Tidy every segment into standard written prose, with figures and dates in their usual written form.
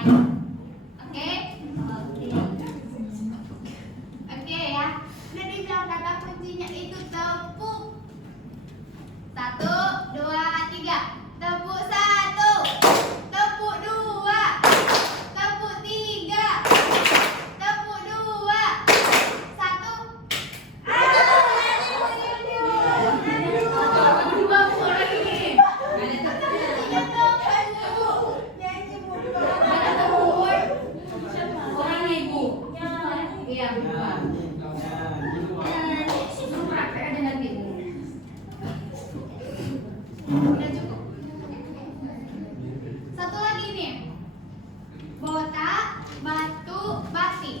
lain. Oke? Oke ya. Jadi bilang kata kuncinya itu tepuk. 1, 2, 3. Tepuk 1. Tepuk 2. Tepuk 3. Tepuk 2. 1. Udah cukup. Satu lagi nih. Botak, batu, batik.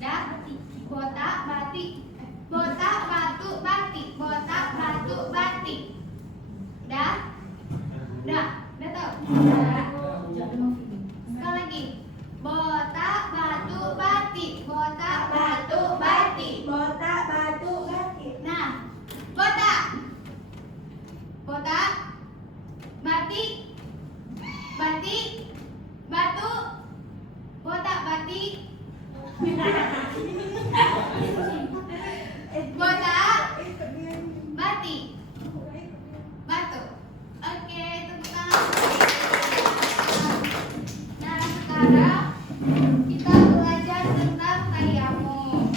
Dah? Botak, batik. Botak, batu, batik. Botak, batu, batik. Dah? Udah? Udah tahu? Sekali lagi. Botak, batu, batik. Botak, batu, batik. Botak, batu, batik. Nah, botak. Botak, batik, batik, batu, botak, batik, botak, batik, batu. Oke, tepuk tangan. Nah, sekarang kita belajar tentang tayamum.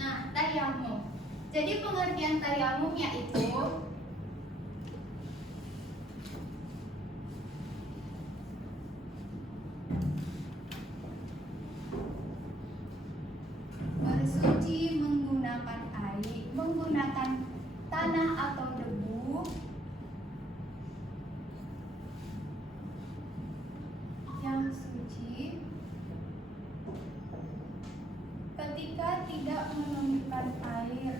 Nah, tayamum. Jadi pengertian tayamumnya itu bersuci menggunakan air, menggunakan tanah atau debu yang suci ketika tidak menemukan air.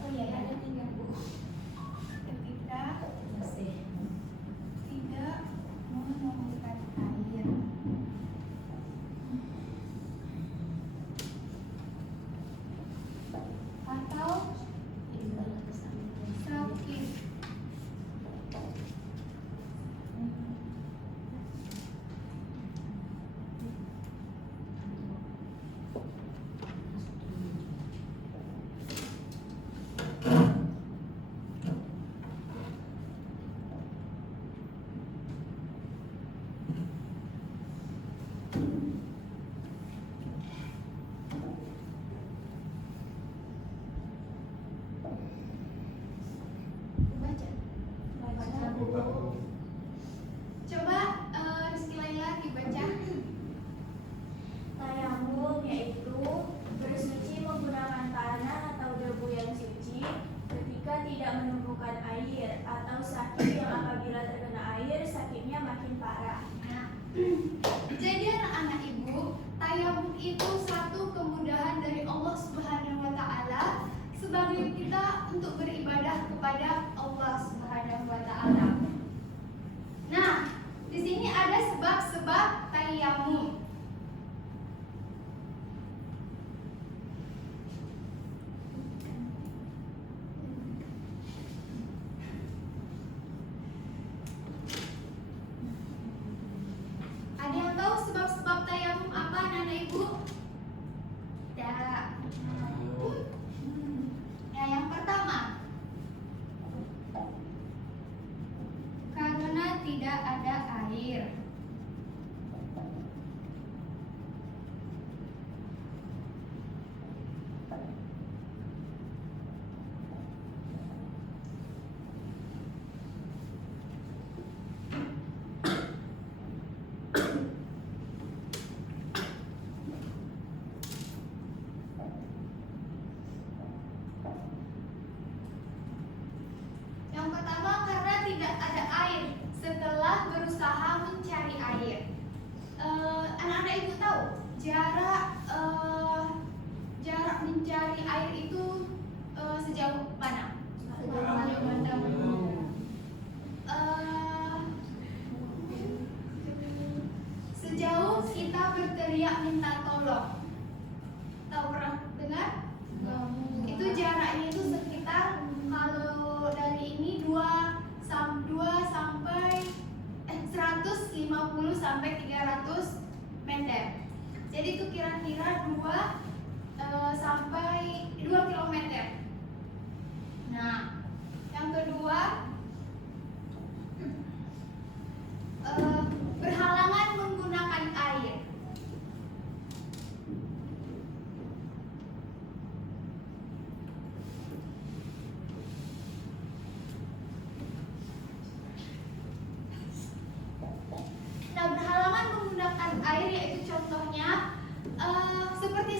Oh iya, ada 3 bu. Ketika tidak menemukan air. Atau sakit.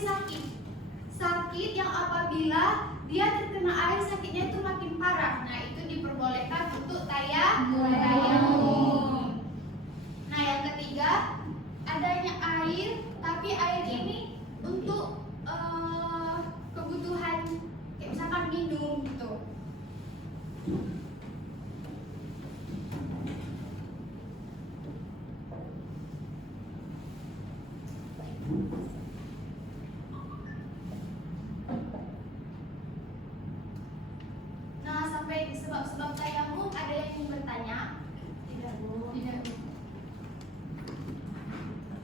sakit. Sakit yang apabila dia terkena air sakitnya itu makin parah. Nah, itu diperbolehkan untuk tayamum. Nah, yang ketiga, adanya air, tapi air ini untuk kebutuhan kayak misalkan minum gitu. Nah, sampai di sebab-sebab tayamum ada yang ingin bertanya? Tidak, Bu. Tidak.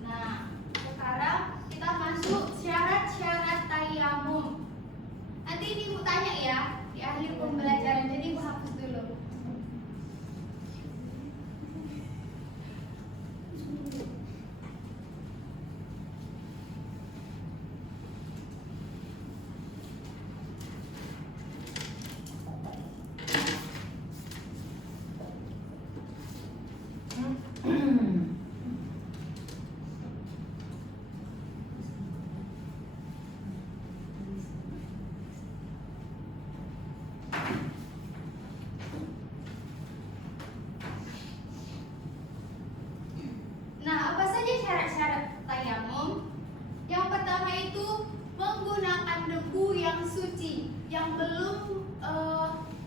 Nah, sekarang kita masuk syarat-syarat tayamum. Nanti ini Ibu tanya ya di akhir pembelajaran, jadi Ibu hapus dulu. Nah, apa saja syarat-syarat tayamum? Yang pertama itu menggunakan debu yang suci, yang belum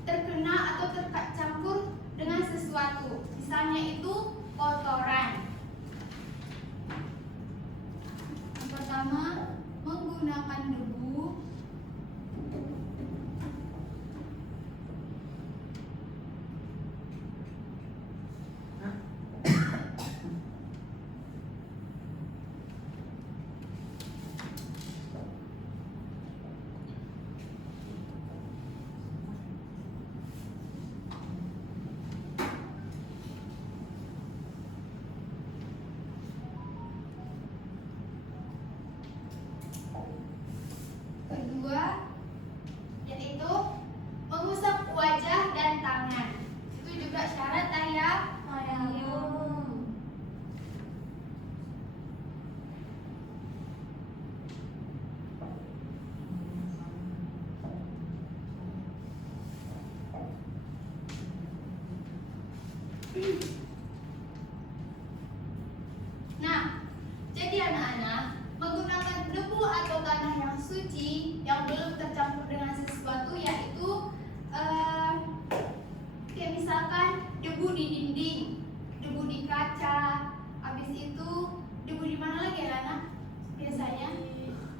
terkena atau tercampur dengan sesuatu. Misalnya itu kotoran. Yang pertama, menggunakan debu kedua, yaitu mengusap wajah dan tangan. Itu juga syarat tayamum. Nah, jadi anak-anak, menggunakan debu atau tanah yang suci yang belum tercampur dengan sesuatu, yaitu kayak misalkan debu di dinding, debu di kaca, habis itu debu di mana lagi ya anak? Biasanya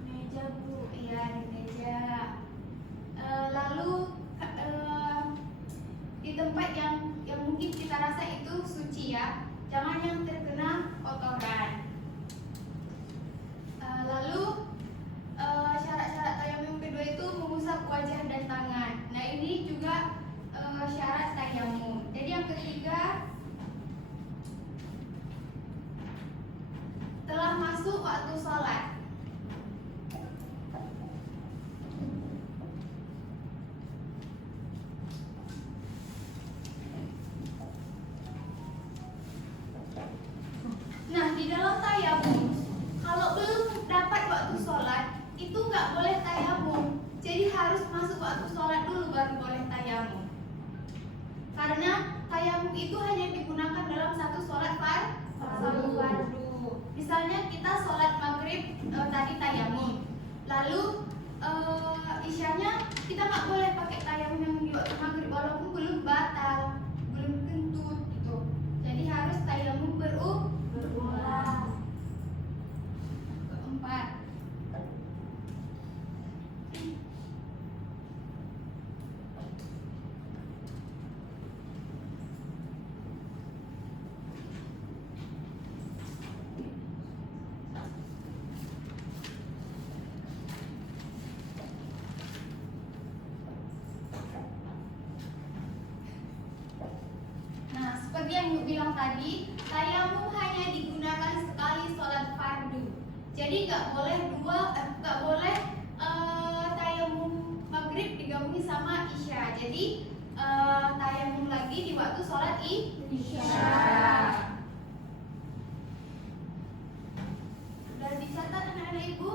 Meja, Bu. iya di meja. Lalu di tempat yang mungkin kita rasa itu suci ya, jangan yang terkena kotoran. Lalu syarat-syarat tayamum kedua itu mengusap wajah dan tangan. Nah, ini juga syarat tayamum. Jadi yang ketiga, telah masuk waktu sholat. Nah, di dalam tayamum, kalau belum dapat waktu sholat, itu nggak boleh tayamum. Jadi harus masuk waktu sholat dulu baru boleh tayamum. Karena tayamum itu hanya digunakan dalam satu sholat fardu. Misalnya kita sholat maghrib tadi tayamum, lalu isyanya kita nggak boleh pakai tayamum yang di waktu maghrib walaupun belum batal, belum kentut gitu. Jadi harus tayamum berulang. Keempat, nah seperti yang Ibu bilang tadi, tayamum hanya digunakan sekali sholat fardu. Jadi nggak boleh tayamum maghrib digabungi sama isya. Jadi tayamum lagi di waktu sholat isya. Udah dicatat anak-anak Ibu?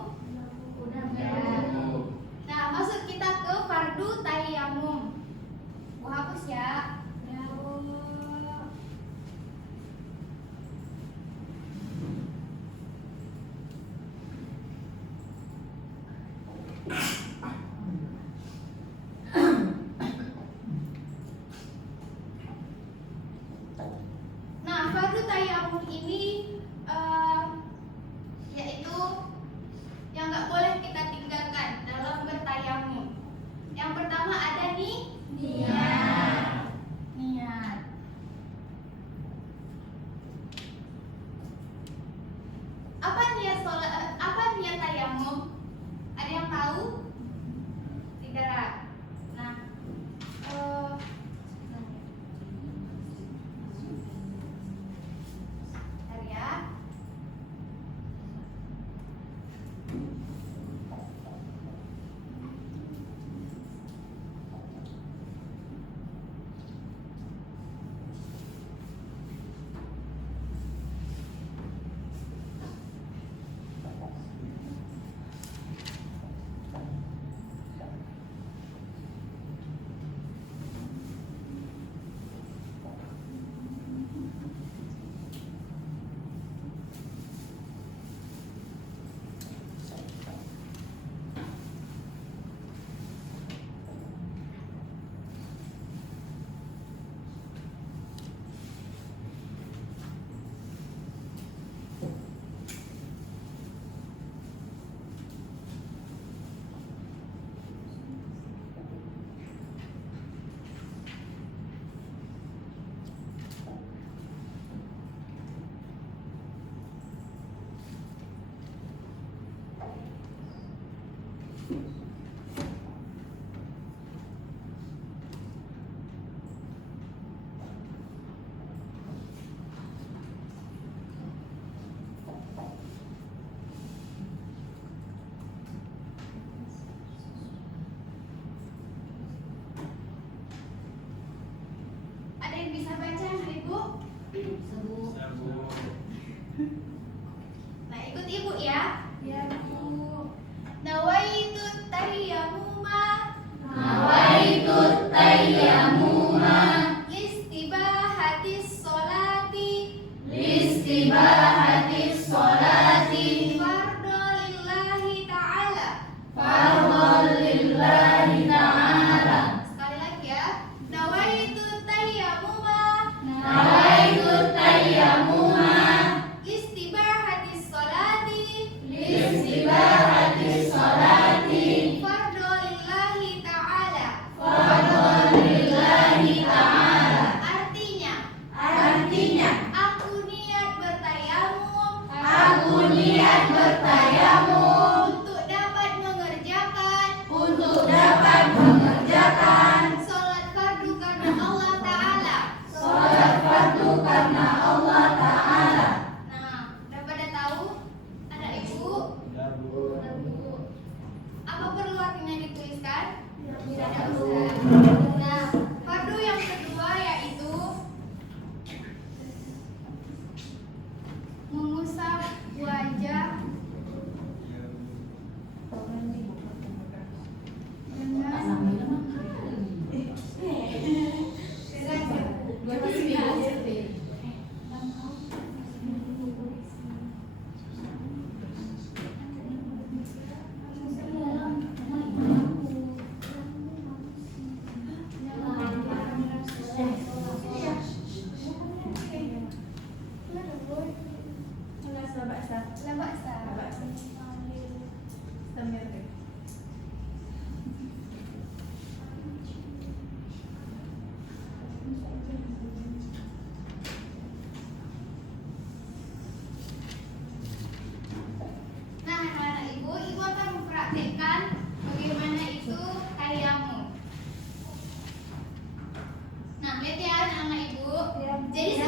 Ada yang bisa baca, Ibu? Nah, ikut Ibu ya. Ya, Bu. Nawaitu tayammuma. Nawaitu tayammuma Listibahatis sholati. listibahatis sholati Fardhu lillahi ta'ala. fardhon lillahi ta'ala. Sekali lagi ya. Nawaitu tayammuma. Nawaitu tayammuma Listibahatis sholati. listibahatis sholati Fardhu lillahi ta'ala. fardhon lillahi ta'ala. Artinya, Artinya, aku niat bertayamum aku niat bertayamum untuk dapat mengerjakan sholat fardu karena Allah Ta'ala. sholat fardu karena Allah Ta'ala. Nah, udah pada tahu? Ada Ibu? Apa perlu artinya dituliskan? Tidak usah. Nah, fardu yang kedua yaitu mengusap wajah Nah, anak-anak Ibu akan mempraktikkan bagaimana itu tayamum. Nah, lihat ya anak-anak Ibu. Jadi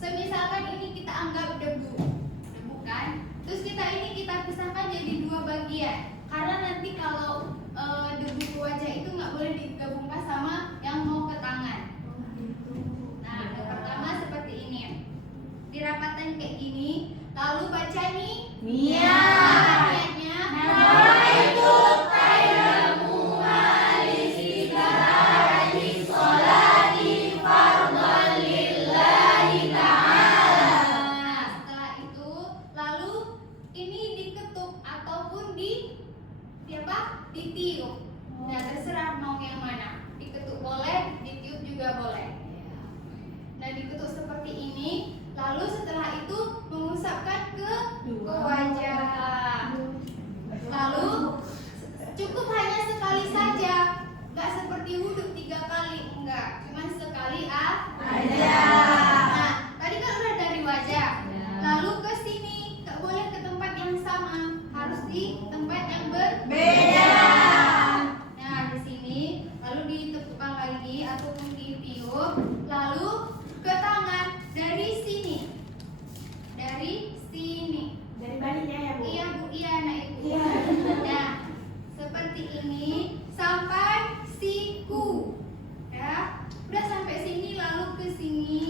semisalkan ini kita anggap debu kan? Terus kita pisahkan jadi dua bagian. Karena nanti kalau debu ke wajah itu nggak boleh digabungkan sama yang mau ke tangan. Nah, yang pertama seperti ini. Dirapatkan kayak gini. Lalu baca nih. Niatnya. Nawaitu tayammuma listibahatis sholati fardhon lillahi ta'ala. Nah, setelah itu lalu ini diketuk ataupun ditiup. Nah, terserah mau yang mana. Diketuk boleh, ditiup juga boleh. Nah, diketuk seperti ini. Lalu setelah itu mengusapkan ke wajah. Lalu cukup hanya sekali saja, nggak seperti wudhu 3 kali, enggak, cuma sekali aja. Nah, tadi kan udah dari wajah, lalu ke sini, nggak boleh ke tempat yang sama, harus di tempat yang berbeda. Nah, di sini, lalu ditepukkan lagi ataupun ditiup, lalu ke tangan dari sini. Dari baliknya ya, Bu. Iya Bu, iya anak Ibu. Iya. Nah, seperti ini sampai siku. Ya, udah sampai sini lalu ke sini,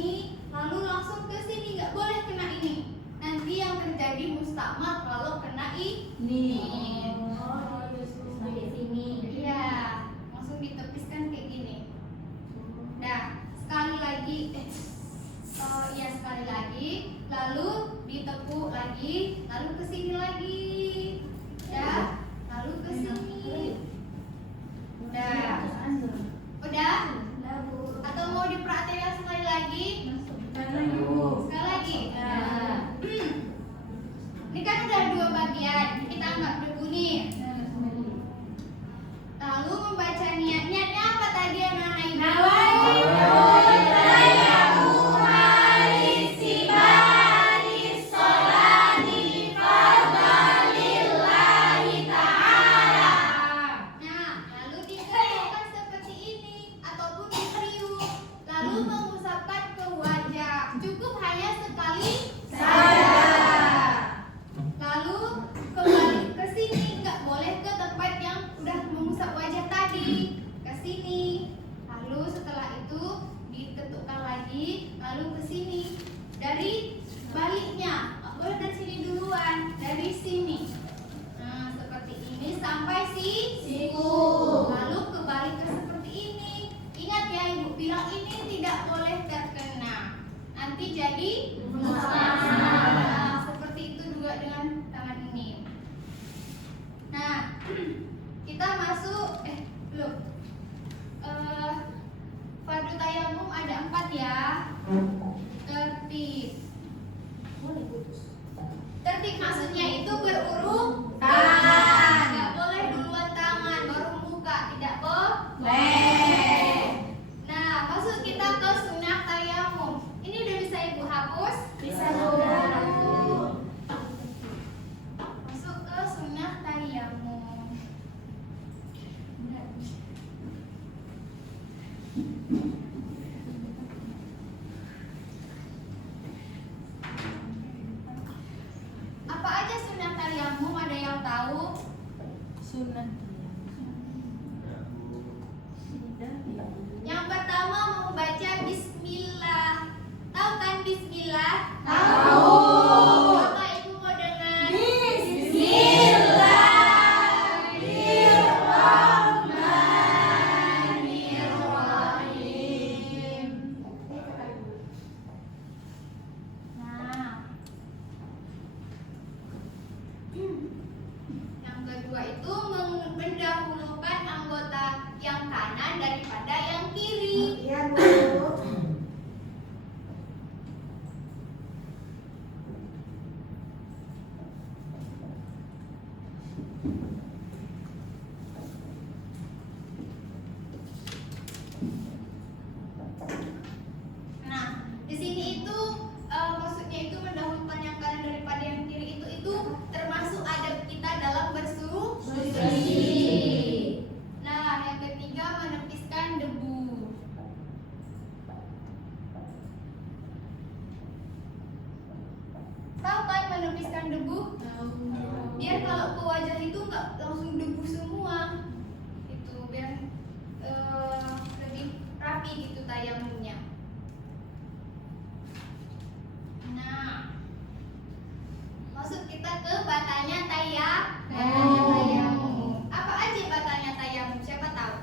lalu langsung ke sini, nggak boleh kena ini. Nanti yang terjadi mustakmal kalau kena ini. Iya, langsung ditepiskan kayak gini. Nah, sekali lagi, sekali lagi, lalu ditepuk lagi, lalu ke sini lagi, ya, lalu ke sini, udah, atau mau dipraktekkan sekali lagi, sekali lagi. Ini kan udah 2 bagian, kita anggap debu nih. lalu ke sini. Dari baliknya, nggak boleh dari sini duluan, dari sini. Nah, seperti ini sampai siku. Lalu kebalik ke seperti ini. Ingat ya, ibu bilang ini tidak boleh terkena. Nanti jadi nah, seperti itu juga dengan tangan ini. Nah, kita masuk belum. Fardu tayamum ada 4 ya. Tertib. Tertib maksudnya itu berurutan. Nggak boleh duluan tangan, baru muka, tidak boleh. Nah, masuk kita ke sunnah tayamum. Ini udah bisa ibu hapus? Bisa, Bu. Masuk ke sunnah tayamum. Apa aja sunnah tayamum? Ada yang tahu? Sunnah. Yang pertama membaca bismillah. Tahu kan bismillah? Tahu. Coba ibu mau dengar. Bismillahirrahmanirrahim. Nah, yang kedua itu mendahulukan anggota yang kanan daripada yang kiri. Iya, Bu. Nah, di sini itu maksudnya itu mendahulukan yang kanan daripada yang kiri itu termasuk adab kita dalam bersuci. Nah, yang ketiga menepiskan debu. Tahu kan menepiskan debu? Biar kalau ke wajah itu nggak langsung debu semua. Itu biar lebih rapi gitu tayamumnya. Nah, masuk kita ke batanya tayamum. Apa aja batanya tayamum? Siapa tahu?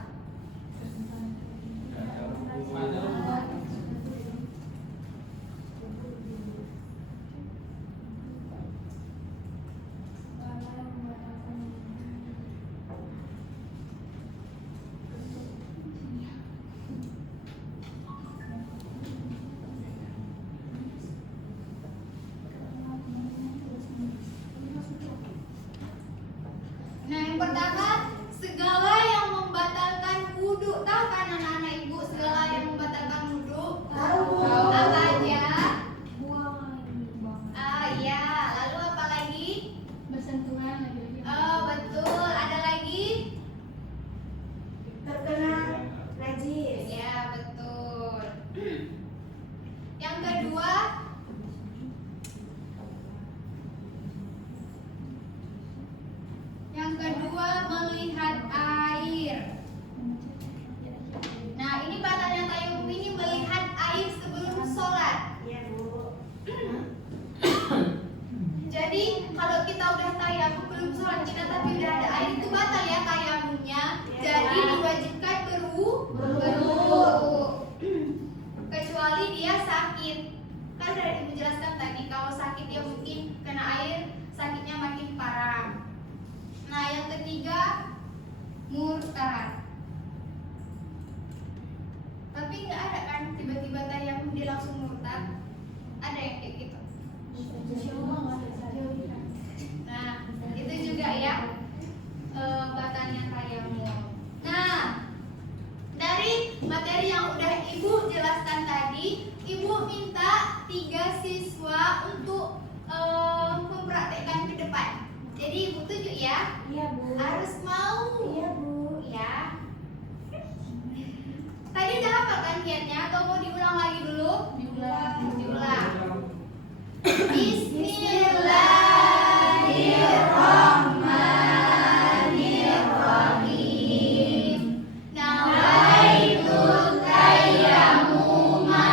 Nah, yang pertama segala yang membatalkan wudhu. Tahu kan anak-anak ibu segala yang membatalkan wudhu? Tahu. Apa aja? Buang. Iya. Lalu apa lagi? Bersentuhan lagi. Oh, betul. Ada lagi? Terkena najis. Ya, betul. Yang kedua, melihat air. Nah, ini batanya tayamum ini melihat air sebelum sholat. Iya, Bu. Jadi kalau kita udah tayamum belum sholat kita tapi udah ada air itu batal ya tayamumnya. Jadi diwajibkan berwudu. Kecuali dia sakit. Kan sudah dijelaskan tadi kalau sakit dia mungkin kena air sakitnya makin parah. Nah, yang ketiga murtad. Tapi nggak ada kan tiba-tiba tayamum dia langsung murtad. Ada yang kayak gitu. Nah, itu juga ya batanya tayamum. Nah, dari materi yang udah ibu jelaskan tadi, ibu minta 3 siswa untuk mempraktekkan ke depan. Jadi ibu tunjuk ya. Iya, Bu. Harus mau. Iya, Bu. Ya. Tadi udah hafal kan kiatnya atau mau diulang lagi dulu? Diulang. Bismillahirrahmanirrahim. Nawaitu tayammuma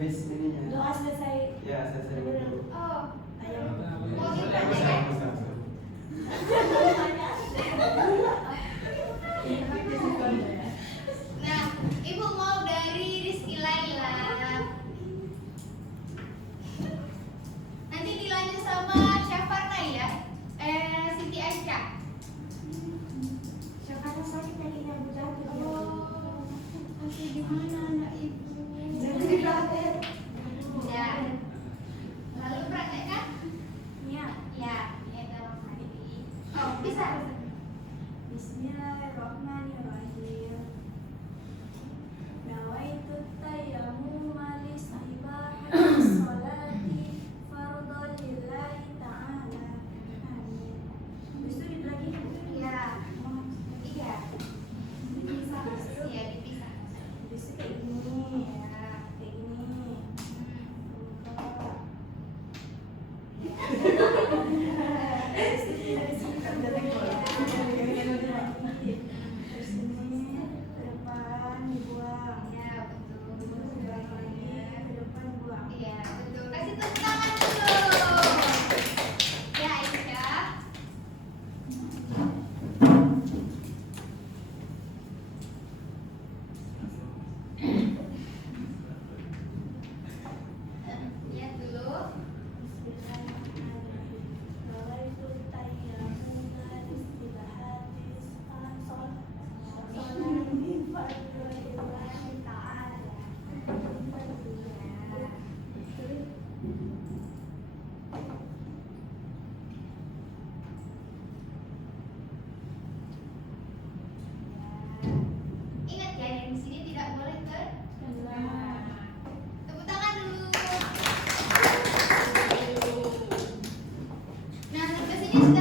habis ininya. Doa selesai. Ya, selesai dulu. Oh, Ayam. mau Bisa, dipraktekkan? bisa. Nah, ibu mau dari Rizky Laila. Nanti dilanjut sama Syafarna ya. Siti Aisyah. Karena sakit kakinya jatuh. Oh, masih di mana anak ibu? Jadi praktek. Ya. Lalu praktekkan? Ya. Ya, ya dalam hati. Oh, bisa. Bismillahirrahmanirrahim. Nawaitu tayammuma li sahibati sholati fardhan lillahi ta'ala. Amin. Habis itu lagi Ya. Iya. dipisah. Iya, dipisah. Habis itu kayak gini ya. Ya. Kayak gini. Terus ini dari sini kan dari terus ini ke depan dibuang. Ya, betul. Buang lagi ke depan buang. Iya, betul. Kasih tepuk tangan dulu. Ya, Aisyah. Lihat dulu. Bismillahirrahmanirrahim. Nawaitu tayammuma li istibahati sholati fardhillahi ta'ala. Ingat ya, yang di sini tidak boleh ter. Nah. Tepuk tangan dulu. Nah, sampai sini sudah